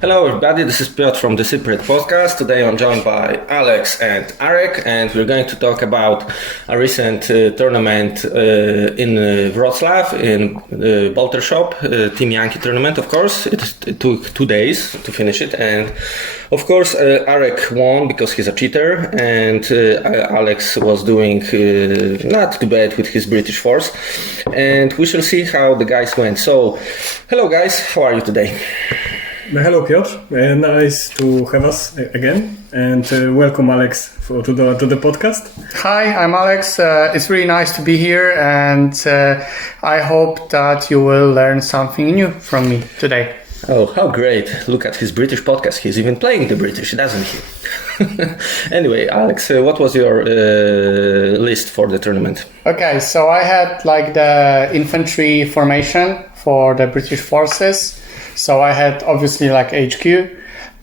Hello everybody, this is Piotr from the Sitrep podcast. Today I'm joined by Alex and Arek, and we're going to talk about a recent tournament in Wrocław, in the Bolter Shop, Team Yankee tournament, of course. It took 2 days to finish it, and of course Arek won because he's a cheater, and Alex was doing not too bad with his British force, and we shall see how the guys went. So, hello guys, how are you today? Hello Piotr, nice to have us again, and welcome Alex to the podcast. Hi, I'm Alex. It's really nice to be here, and I hope that you will learn something new from me today. Oh, how great. Look at his British podcast. He's even playing the British, doesn't he? Anyway, Alex, what was your list for the tournament? Okay, so I had like the infantry formation for the British forces. So I had obviously like HQ,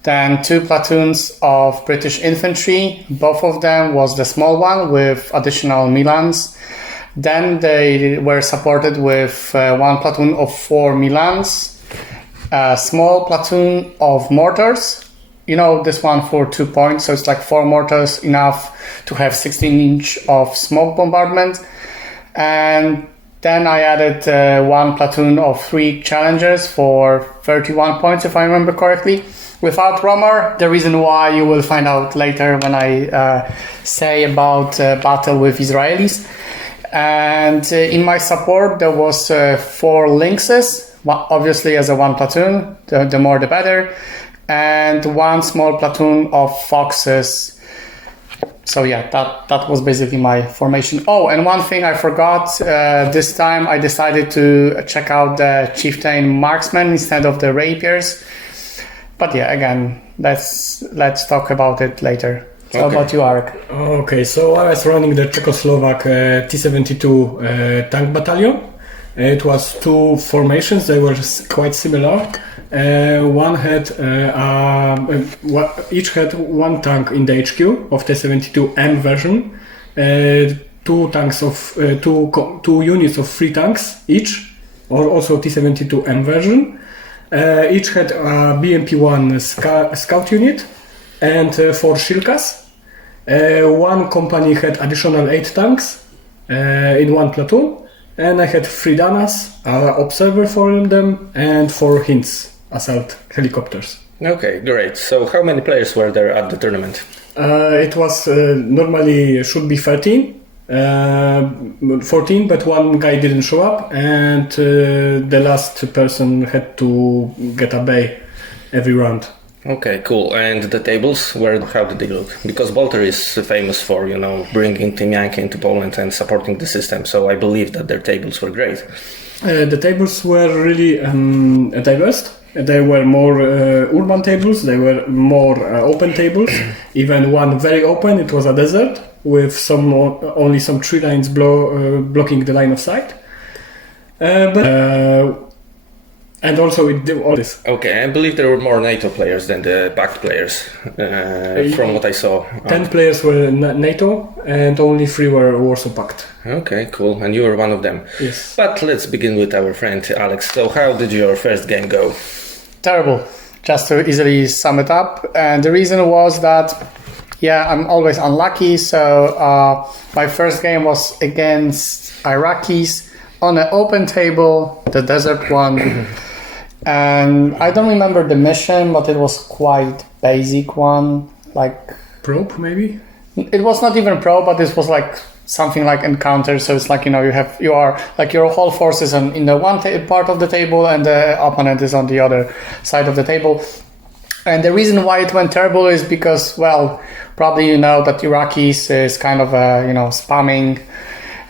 then 2 platoons of British infantry. Both of them was the small one with additional Milans. Then they were supported with 1 platoon of 4 Milans, a small platoon of mortars. You know, this one for 2 points. So it's like 4 mortars, enough to have 16-inch of smoke bombardment. And then I added 1 platoon of 3 challengers for 31 points, if I remember correctly, without Romer. The reason why you will find out later when I say about battle with Israelis. And in my support, there was 4 lynxes, obviously as a 1 platoon, the more the better, and 1 small platoon of foxes. So yeah, that was basically my formation. Oh, and one thing I forgot, this time I decided to check out the chieftain marksman instead of the rapiers. But yeah, again, let's talk about it later. So How about you, Arek? Okay, so I was running the Czechoslovak T-72 tank battalion. It was 2 formations, they were quite similar. One had each had 1 tank in the HQ of T-72M version, 2 tanks of 2 units of 3 tanks each, or also T-72M version. Each had a BMP-1 scout unit and 4 Shilkas. 1 company had additional 8 tanks in 1 platoon, and I had 3 Danas, observer for them, and 4 Hinds assault helicopters. Okay, great. So how many players were there at the tournament? It was normally should be 14, but 1 guy didn't show up, and the last person had to get a bay every round. Okay, cool. And the tables, how did they look? Because Bolter is famous for, bringing Team Yankee into Poland and supporting the system, so I believe that their tables were great. The tables were really diverse. There were more urban tables, there were more open tables, even one very open, it was a desert with only some tree lines blocking the line of sight. And also it did all this. Okay, I believe there were more NATO players than the pact players, from what I saw. 10 players were NATO and only 3 were Warsaw Pact. Okay, cool. And you were one of them. Yes. But let's begin with our friend Alex. So how did your first game go? Terrible, just to easily sum it up. And the reason was that, I'm always unlucky. So my first game was against Iraqis on an open table, the desert one. And I don't remember the mission, but it was quite basic one, like probe maybe. It was not even probe, but this was like something like encounter. So it's like you are like your whole force is in the one part of the table, and the opponent is on the other side of the table. And the reason why it went terrible is because, well, probably you know that Iraqis is kind of a spamming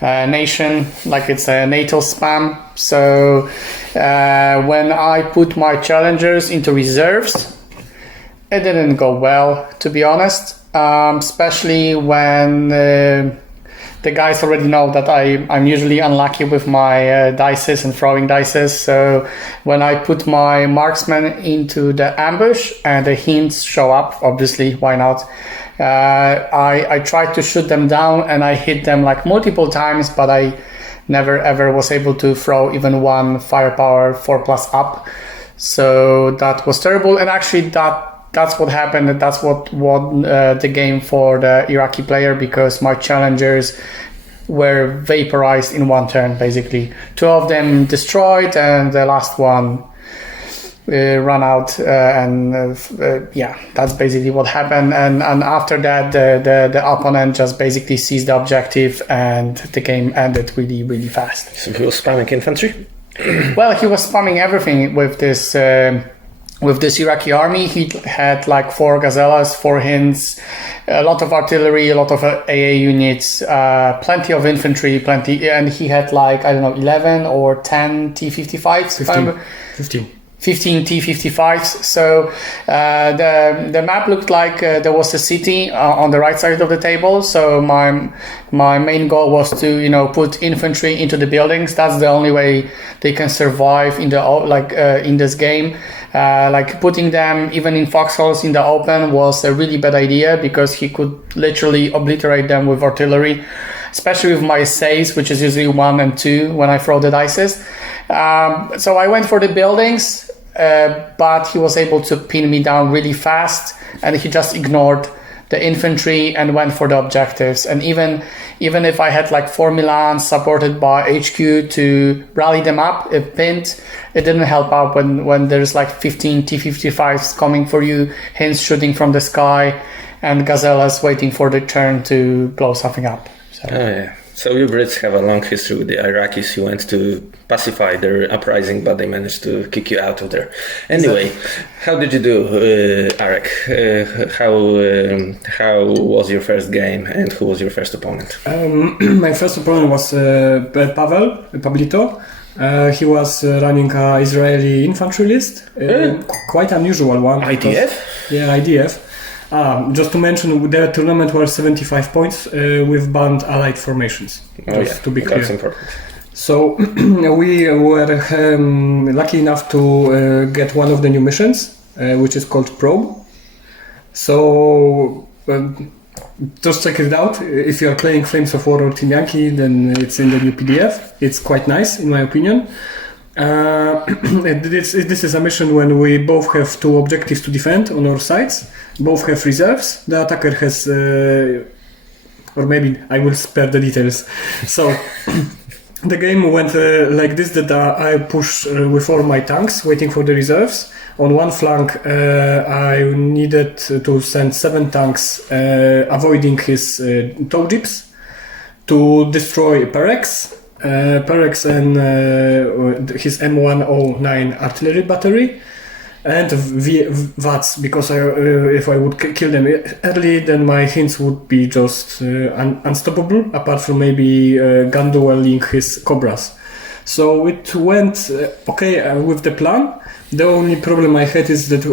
nation, like it's a NATO spam. So when I put my challengers into reserves, it didn't go well, to be honest, especially when the guys already know that I'm usually unlucky with my dices and throwing dices. So when I put my marksman into the ambush and the hints show up, obviously, why not? I tried to shoot them down and I hit them like multiple times, but I never ever was able to throw even 1 firepower 4+ up. So that was terrible. And actually that's what happened. And that's what won the game for the Iraqi player, because my challengers were vaporized in one turn, basically. 2 of them destroyed, and the last one run out, that's basically what happened. And after that, the opponent just basically seized the objective, and the game ended really, really fast. So he was spamming infantry? Well, he was spamming everything with this Iraqi army. He had like 4 Gazellas, 4 Hinds, a lot of artillery, a lot of AA units, plenty of infantry, and he had 11 or 10 T-55s. 15 T-55s. So the map looked like there was a city on the right side of the table. So my main goal was to put infantry into the buildings. That's the only way they can survive in in this game. Putting them even in foxholes in the open was a really bad idea, because he could literally obliterate them with artillery, especially with my saves, which is usually 1 and 2 when I throw the dices. So I went for the buildings, but he was able to pin me down really fast, and he just ignored the infantry and went for the objectives. And even if I had 4 Milans supported by HQ to rally them up, pinned, it didn't help out when there's 15 T-55s coming for you, Hinds shooting from the sky, and Gazellas waiting for the turn to blow something up. So. Oh yeah. So you Brits have a long history with the Iraqis. You went to pacify their uprising, but they managed to kick you out of there. Anyway, how did you do, Arek? How was your first game, and who was your first opponent? My first opponent was Pablito. He was running an Israeli infantry list, quite unusual one. IDF? Yeah, IDF. Just to mention, the tournament was 75 points with banned allied formations. To be clear. That's important. So we were lucky enough to get one of the new missions, which is called Probe. So just check it out. If you are playing Flames of War or Team Yankee, then it's in the new PDF. It's quite nice, in my opinion. This is a mission when we both have 2 objectives to defend on our sides. Both have reserves. The attacker has, or maybe I will spare the details. So the game went like this: that I pushed with all my tanks, waiting for the reserves. On one flank, I needed to send 7 tanks, avoiding his tow jeeps, to destroy Perex and his M109 artillery battery, and VATS, because if I would kill them early, then my Hinds would be just unstoppable, apart from maybe gun-dueling his Cobras. So it went okay with the plan. The only problem I had is that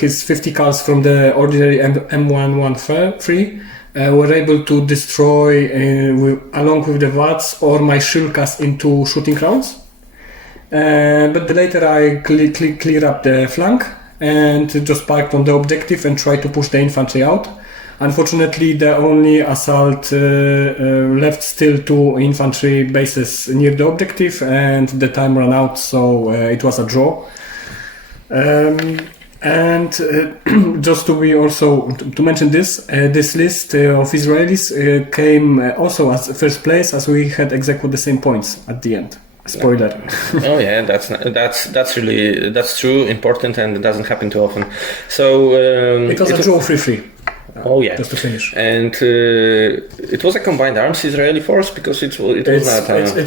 his 50 cals from the ordinary M113 were able to destroy, along with the VATS, or my Shilkas into shooting rounds. But later I clear up the flank and just parked on the objective and tried to push the infantry out. Unfortunately, the only assault left still 2 infantry bases near the objective, and the time ran out, so it was a draw. And just to mention this, this list of Israelis came also as first place, as we had exactly the same points at the end. Spoiler. Oh yeah, that's true, important, and it doesn't happen too often. So it was a draw 3-3. Oh yeah, just to finish. And it was a combined arms Israeli force, because it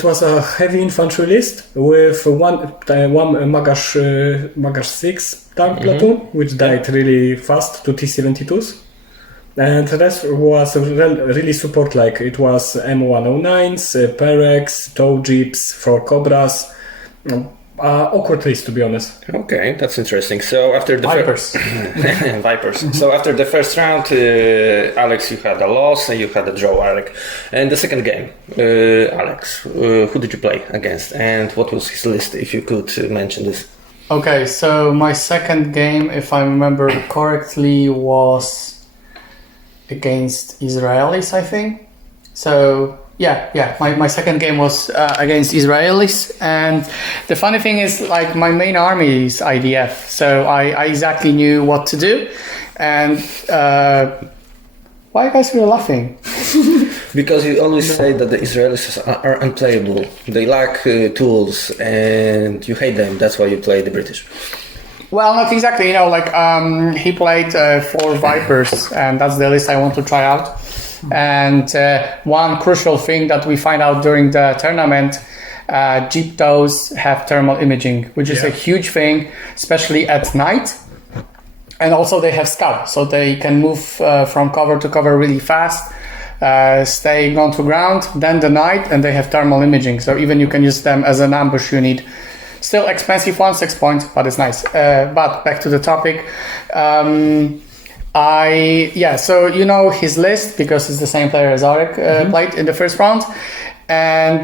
was a heavy infantry list with one Magash 6 tank platoon, which died really fast to T-72s, and the rest was really support. Like it was M109s, Perex, tow jeeps, 4 Cobras. Awkward list, to be honest. Okay, that's interesting. So after the Vipers. Vipers. So after the first round, Alex, you had a loss and you had a draw, Arek. And the second game, Alex, who did you play against, and what was his list, if you could mention this? Okay, so my second game, if I remember correctly, was against Israelis, I think. So Yeah. My second game was against Israelis, and the funny thing is, like, my main army is IDF, so I exactly knew what to do. And why you guys were laughing? Because you always say that the Israelis are unplayable. They lack tools, and you hate them. That's why you play the British. Well, not exactly. He played 4 Vipers, and that's the list I want to try out. And one crucial thing that we find out during the tournament, Jeeptos have thermal imaging, which is a huge thing, especially at night. And also they have scout, so they can move from cover to cover really fast, staying on to ground, then the night, and they have thermal imaging. So even you can use them as an ambush unit. Still expensive one, 6 points, but it's nice. But back to the topic. So you know his list because it's the same player as Arek played in the first round. And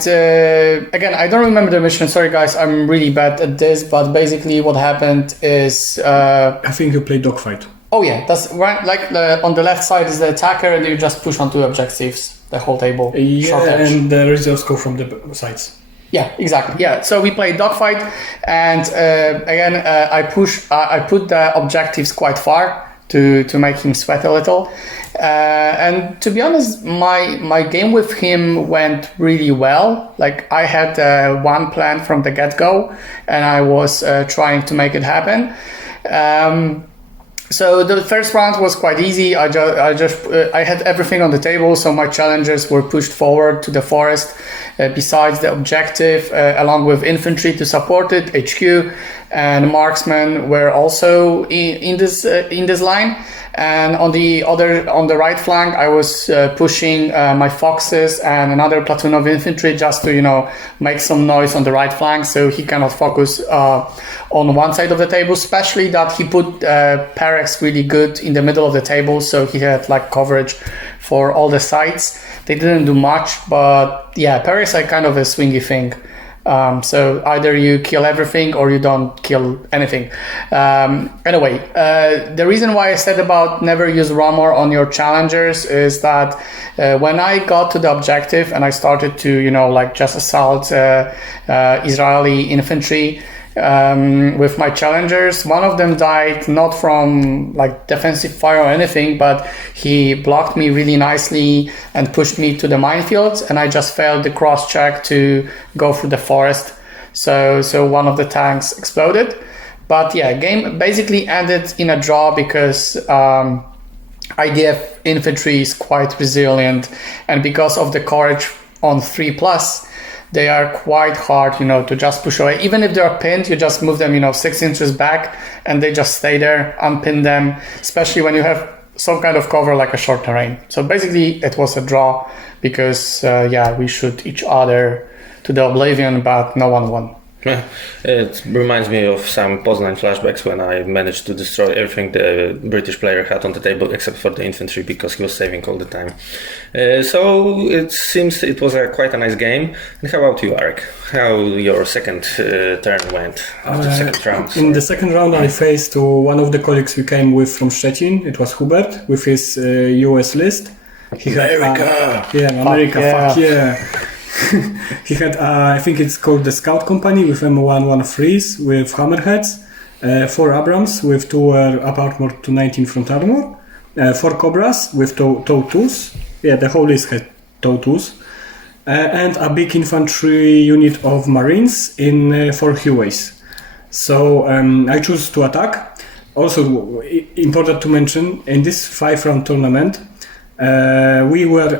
again, I don't remember the mission. Sorry, guys, I'm really bad at this. But basically, what happened is I think you play dogfight. Oh yeah, that's right. Like on the left side is the attacker, and you just push onto objectives the whole table. Yeah, and the reserves go from the sides. Yeah, exactly. Yeah, so we played dogfight, and again, I put the objectives quite far to make him sweat a little. And to be honest, my game with him went really well. Like, I had one plan from the get-go, and I was trying to make it happen. So the first round was quite easy. I had everything on the table, so my challengers were pushed forward to the forest. Besides the objective, along with infantry to support it, HQ and marksmen were also in this line. And on the right flank, I was pushing my foxes and another platoon of infantry just to make some noise on the right flank, so he cannot focus on one side of the table. Especially that he put Perex really good in the middle of the table, so he had like coverage for all the sides. They didn't do much, but yeah, Perex are kind of a swingy thing. So either you kill everything or you don't kill anything. Anyway, the reason why I said about never use Ramor on your challengers is that when I got to the objective and I started to, just assault Israeli infantry with my challengers, one of them died not from like defensive fire or anything, but he blocked me really nicely and pushed me to the minefields, and I just failed the cross check to go through the forest, so one of the tanks exploded. But yeah, game basically ended in a draw because IDF infantry is quite resilient, and because of the courage on 3+, they are quite hard, to just push away. Even if they are pinned, you just move them, 6 inches back, and they just stay there, unpin them, especially when you have some kind of cover like a short terrain. So basically, it was a draw because, we shoot each other to the oblivion, but no one won. It reminds me of some Poznan flashbacks when I managed to destroy everything the British player had on the table except for the infantry because he was saving all the time. So it seems it was quite a nice game. And how about you, Arek? How your second turn went after the second round? In the second round, I faced one of the colleagues we came with from Szczecin. It was Hubert with his US list. America! America, fuck yeah. He had, I think it's called the Scout Company with M113s with hammerheads, 4 Abrams with 2 up armor to 19 front armor, 4 Cobras with tow tools. Yeah, the whole list had tow tools, and a big infantry unit of Marines in 4 Hueys. So I choose to attack. Also, important to mention, in this 5-round tournament, we were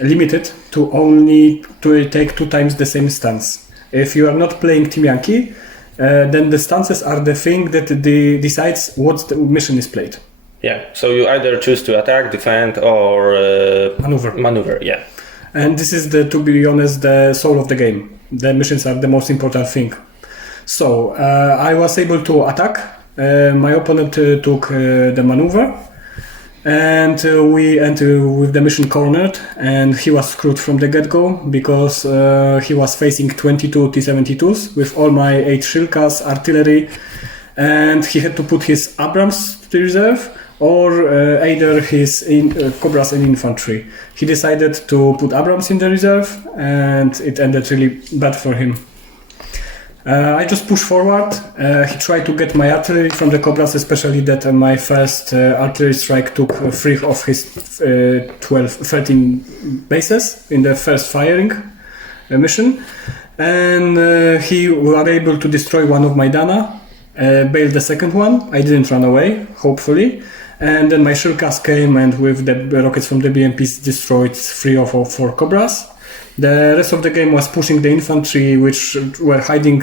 limited to only to take 2 times the same stance. If you are not playing Team Yankee, then the stances are the thing that decides what the mission is played. Yeah, so you either choose to attack, defend, or maneuver. Yeah. And this is to be honest, the soul of the game. The missions are the most important thing. So I was able to attack. My opponent took the maneuver. And we entered with the mission cornered, and he was screwed from the get-go because he was facing 22 T-72s with all my 8 Shilkas, artillery, and he had to put his Abrams to the reserve, or either his Cobras and infantry. He decided to put Abrams in the reserve, and it ended really bad for him. I just pushed forward. He tried to get my artillery from the Cobras, especially that my first artillery strike took 3 of his 13 bases in the first firing mission. And he was able to destroy one of my Dana, bailed the second one. I didn't run away, hopefully. And then my Shirkas came and with the rockets from the BMPs destroyed 3 of 4 Cobras. The rest of the game was pushing the infantry, which were hiding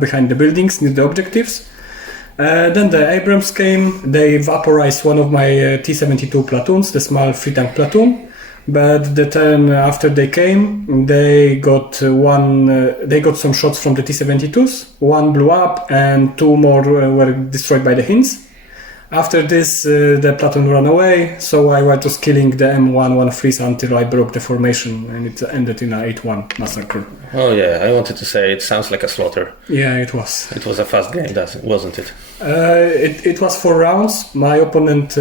behind the buildings near the objectives. Then the Abrams came. They vaporized one of my T-72 platoons, the small 3-tank platoon. But the turn after they came, they got some shots from the T-72s. 1 blew up, and 2 more were destroyed by the Hinds. After this, the platoon ran away, so I was just killing the M113s until I broke the formation, and it ended in an 8-1 massacre. Oh yeah, I wanted to say it sounds like a slaughter. Yeah, it was. It was a fast game, wasn't it? It was 4 rounds. My opponent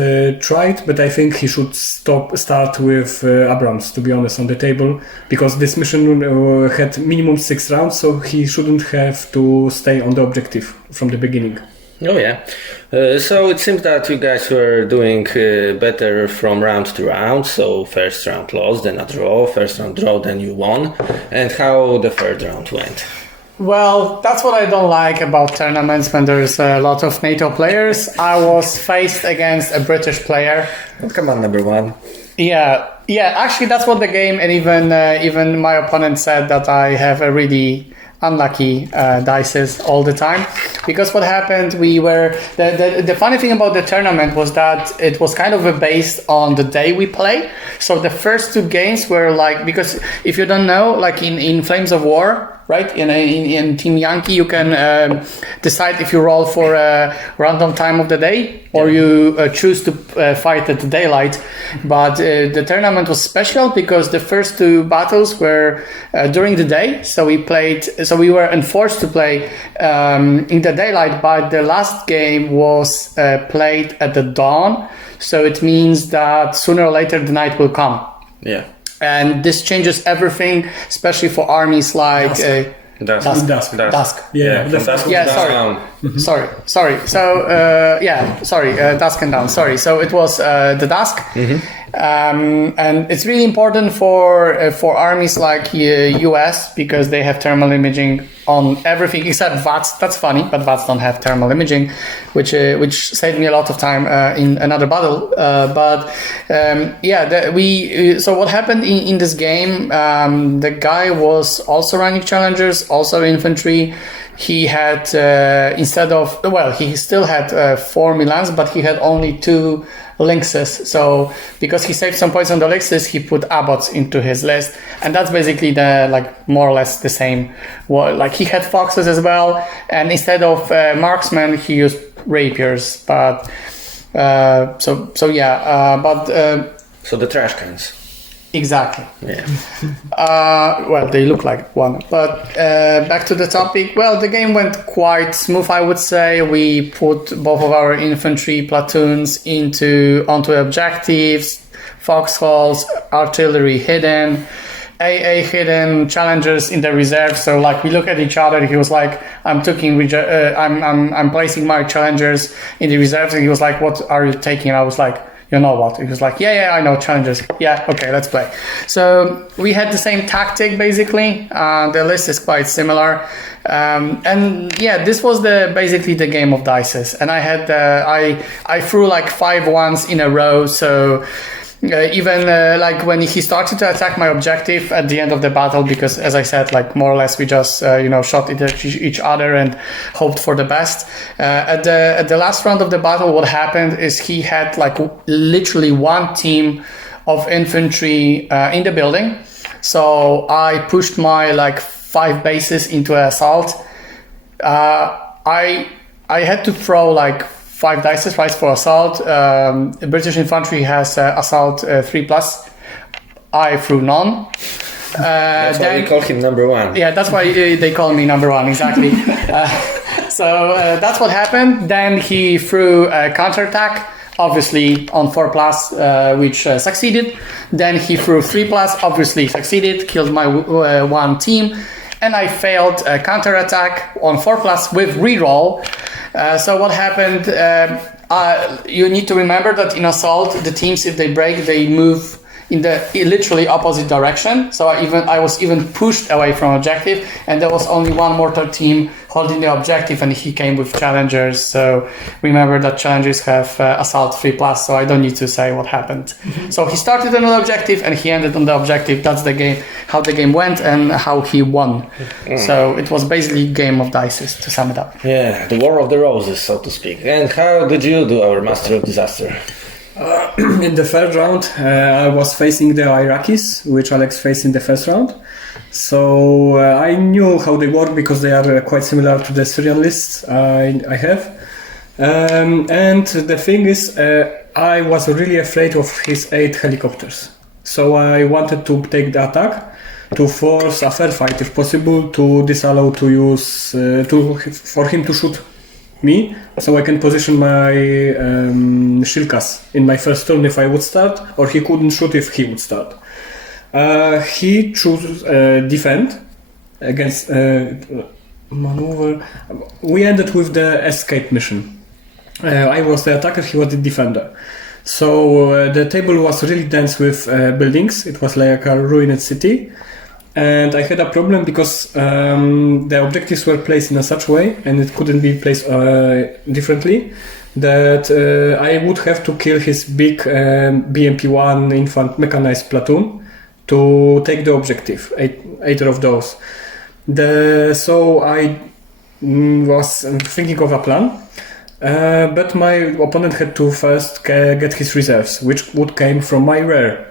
tried, but I think he should start with Abrams, to be honest, on the table, because this mission had minimum 6 rounds, so he shouldn't have to stay on the objective from the beginning. Oh yeah. So it seems that you guys were doing better from round to round. So first round lost, then a draw. First round draw, then you won. And how the third round went? Well, that's what I don't like about tournaments when there's a lot of NATO players. I was faced against a British player. Oh, come on, number 1. Yeah. Actually, that's what the game, and even my opponent said that I have a really unlucky dices all the time, because what happened, the funny thing about the tournament was that it was kind of based on the day we play. So the first 2 games were like, because if you don't know, like in Flames of War, right, in Team Yankee, you can decide if you roll for a random time of the day or you choose to fight at daylight. But the tournament was special because the first 2 battles were during the day, so we were enforced to play in the daylight, but the last game was played at the dawn, so it means that sooner or later the night will come. Yeah. And this changes everything, especially for armies like Dusk. Yeah. Sorry. So dusk and dawn. Sorry. So it was the dusk, and it's really important for armies like US, because they have thermal imaging on everything except VATS. That's funny, but VATS don't have thermal imaging, which saved me a lot of time in another battle. So what happened in this game? The guy was also running challengers, also infantry. He had he still had 4 Milans, but he had only 2 Lynxes. So because he saved some points on the Lynxes, he put Abbots into his list, and that's basically more or less the same. Like he had Foxes as well, and instead of marksmen, he used rapiers. But so the trash cans. Exactly. Yeah. They look like one. But back to the topic. Well, the game went quite smooth, I would say. We put both of our infantry platoons onto objectives, foxholes, artillery hidden, AA hidden, challengers in the reserve. So like we look at each other. He was like, I'm placing my challengers in the reserves, and he was like, what are you taking? I was like, you know what? He was like, yeah, I know challengers. Yeah, okay, let's play. So we had the same tactic basically. The list is quite similar, and yeah, this was basically the game of dices. And I had I threw like 5 ones in a row. So even like when he started to attack my objective at the end of the battle, because as I said, like more or less we just shot at each other and hoped for the best. At the last round of the battle, what happened is he had like literally 1 team of infantry in the building. So I pushed my like 5 bases into an assault. I had to throw like 5 dice right for assault. British infantry has assault 3+. I threw none. That's why we call him number 1. Yeah, that's why they call me number 1, exactly. So that's what happened. Then he threw a counterattack obviously on 4+, which succeeded. Then he threw 3+, obviously succeeded, killed my one team. And I failed a counterattack on 4+ with reroll. So what happened, you need to remember that in Assault, the teams, if they break, they move in the literally opposite direction. So I was even pushed away from objective, and there was only one mortar team holding the objective, and he came with challengers. So remember that challengers have Assault 3+, so I don't need to say what happened. So he started on an objective and he ended on the objective. That's the game, how the game went and how he won. So it was basically game of dices, to sum it up. Yeah, the War of the Roses, so to speak. And how did you do, our Master of Disaster? In the third round, I was facing the Iraqis, which Alex faced in the first round. So I knew how they work because they are quite similar to the Syrian lists I have. And the thing is, I was really afraid of his 8 helicopters. So I wanted to take the attack to force a fair fight, if possible, to disallow to use for him to shoot me, so I can position my Shilkas in my first turn if I would start, or he couldn't shoot if he would start. He chose defend against maneuver. We ended with the escape mission. I was the attacker, he was the defender. So the table was really dense with buildings. It was like a ruined city. And I had a problem because the objectives were placed in a such way, and it couldn't be placed differently, that I would have to kill his big BMP-1 infant mechanized platoon to take the objective, eight of those. So I was thinking of a plan, but my opponent had to first get his reserves, which would came from my rear.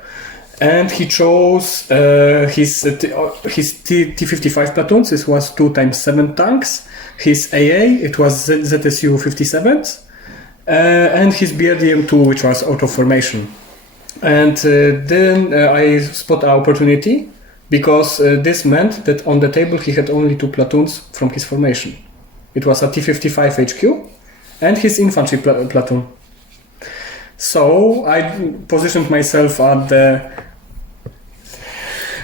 And he chose his T-55 platoons. This was 2x7 tanks. His AA, it was ZSU 57s. And his BRDM2, which was out of formation. And then I spot an opportunity, because this meant that on the table he had only 2 platoons from his formation. It was a T-55 HQ and his infantry platoon. So I positioned myself at the...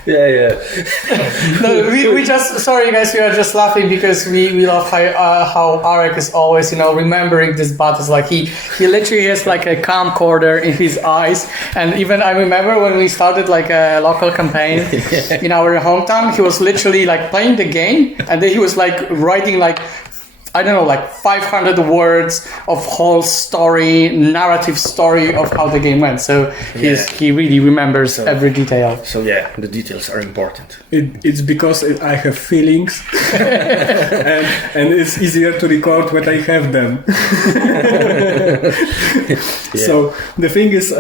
Yeah. No, we just, sorry guys, we are just laughing because we love how Arek is always, remembering these battles. Like he literally has like a camcorder in his eyes. And even I remember when we started like a local campaign in our hometown, he was literally like playing the game, and then he was like writing like, I don't know, like 500 words of whole story, narrative story of how the game went. So he really remembers every detail. So yeah, the details are important. It's because I have feelings and it's easier to record when I have them. So the thing is,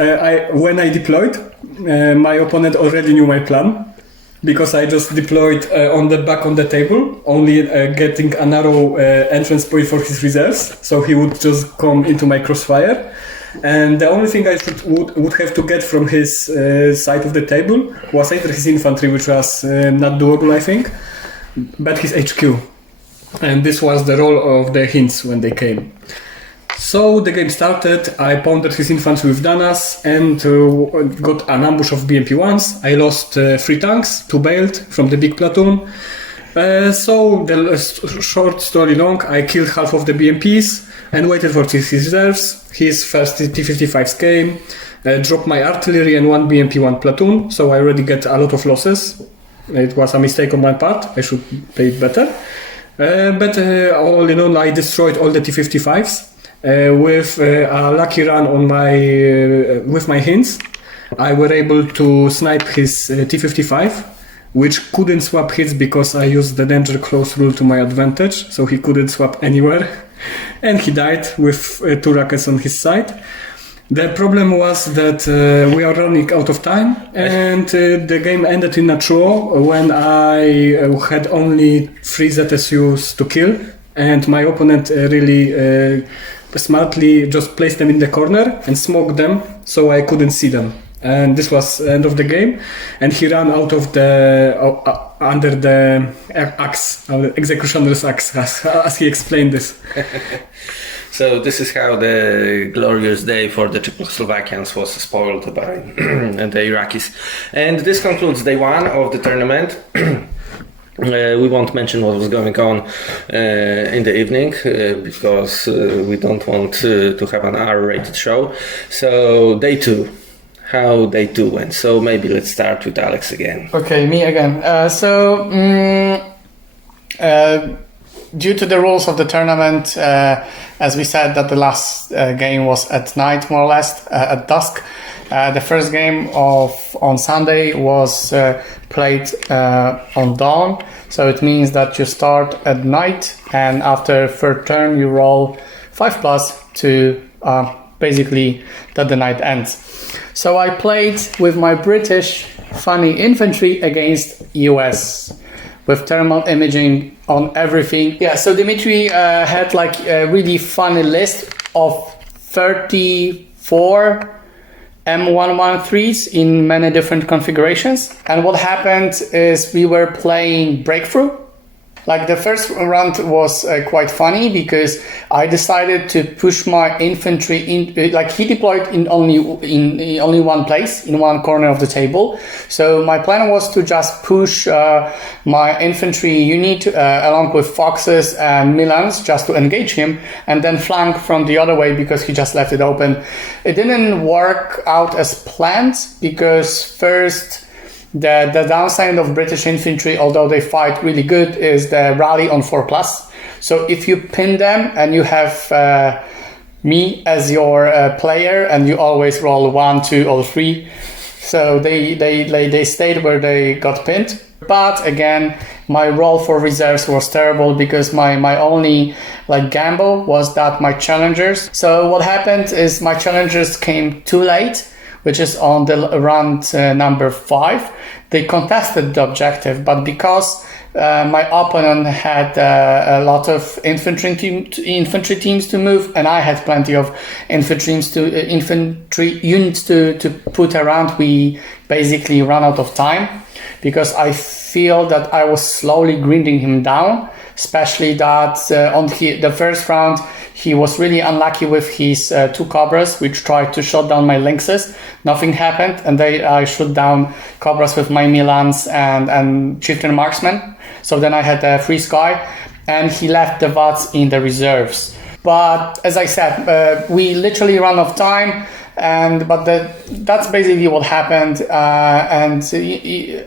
when I deployed, my opponent already knew my plan. Because I just deployed on the back on the table, only getting a narrow entrance point for his reserves, so he would just come into my crossfire. And the only thing I would have to get from his side of the table was either his infantry, which was not doable, I think, but his HQ. And this was the role of the hints when they came. So the game started, I pounded his infantry with Danas and got an ambush of BMP-1s. I lost 3 tanks, 2 bailed from the big platoon. So the short story long, I killed half of the BMPs and waited for his reserves. His first T-55s came, dropped my artillery and 1 BMP-1 platoon, so I already get a lot of losses. It was a mistake on my part, I should play it better. But all in all, I destroyed all the T-55s. With a lucky run on with my hints, I were able to snipe his T-55, which couldn't swap hits because I used the danger close rule to my advantage, so he couldn't swap anywhere, and he died with 2 rockets on his side. The problem was that we are running out of time, and the game ended in a draw when I had only 3 ZSUs to kill, and my opponent really smartly just placed them in the corner and smoked them so I couldn't see them. And this was the end of the game, and he ran out of the under the axe, executioner's axe, as he explained this. So this is how the glorious day for the Czechoslovakians was spoiled by the Iraqis. And this concludes day one of the tournament. We won't mention what was going on in the evening because we don't want to have an R-rated show. So day two. How day two went. So maybe let's start with Alex again. Okay, me again. Due to the rules of the tournament, as we said that the last game was at night, more or less, at dusk. The first game on Sunday was played on dawn. So it means that you start at night and after third turn you roll 5+ to basically that the night ends. So I played with my British funny infantry against US with thermal imaging on everything. Yeah, so Dimitri had like a really funny list of 34 M113s in many different configurations. And what happened is we were playing Breakthrough. Like the first round was quite funny because I decided to push my infantry in. Like he deployed in only one place, in one corner of the table. So my plan was to just push my infantry unit along with Foxes and Milans just to engage him, and then flank from the other way because he just left it open. It didn't work out as planned because first. The downside of British infantry, although they fight really good, is the rally on 4+. So if you pin them and you have me as your player and you always roll 1, 2 or 3, so they stayed where they got pinned. But again, my roll for reserves was terrible because my only like gamble was that my challengers. So what happened is my challengers came too late, which is on the round number 5. They contested the objective, but because my opponent had a lot of infantry teams to move, and I had plenty of infantry units to put around, we basically ran out of time because I feel that I was slowly grinding him down, especially that on the first round he was really unlucky with his 2 Cobras, which tried to shut down my Lynxes. Nothing happened, and I shot down Cobras with my Milans and Chieftain Marksman. So then I had a free sky, and he left the VATS in the reserves. But as I said, we literally ran out of time. But that's basically what happened, and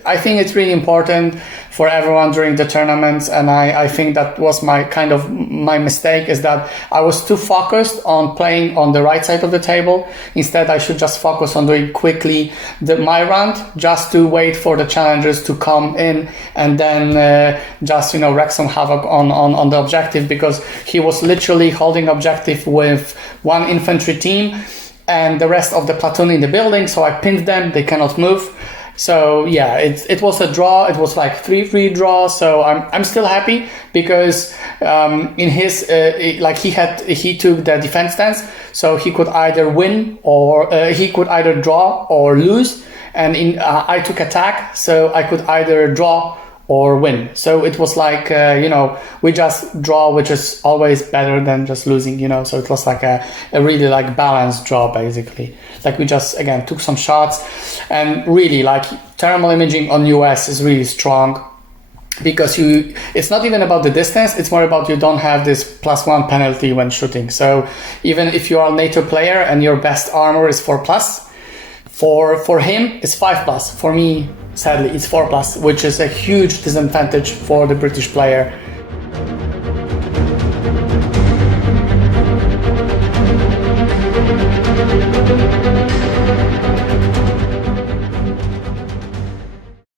I think it's really important for everyone during the tournaments, and I think that was my mistake, is that I was too focused on playing on the right side of the table. Instead, I should just focus on doing quickly my round, just to wait for the challengers to come in and then just wreak some havoc on the objective, because he was literally holding objective with one infantry team and the rest of the platoon in the building, so I pinned them, they cannot move. So yeah, it was a draw, it was like 3-3 draw, so I'm still happy because in his he took the defense stance, so he could either win or he could either draw or lose, and I took attack, so I could either draw or win. So it was like, we just draw, which is always better than just losing, so it was like a really like balanced draw, basically. Like we just, again, took some shots, and really like thermal imaging on US is really strong because it's not even about the distance, it's more about you don't have this +1 penalty when shooting. So even if you are a NATO player and your best armor is 4+, for him it's 5+. For me, sadly, it's 4+, which is a huge disadvantage for the British player.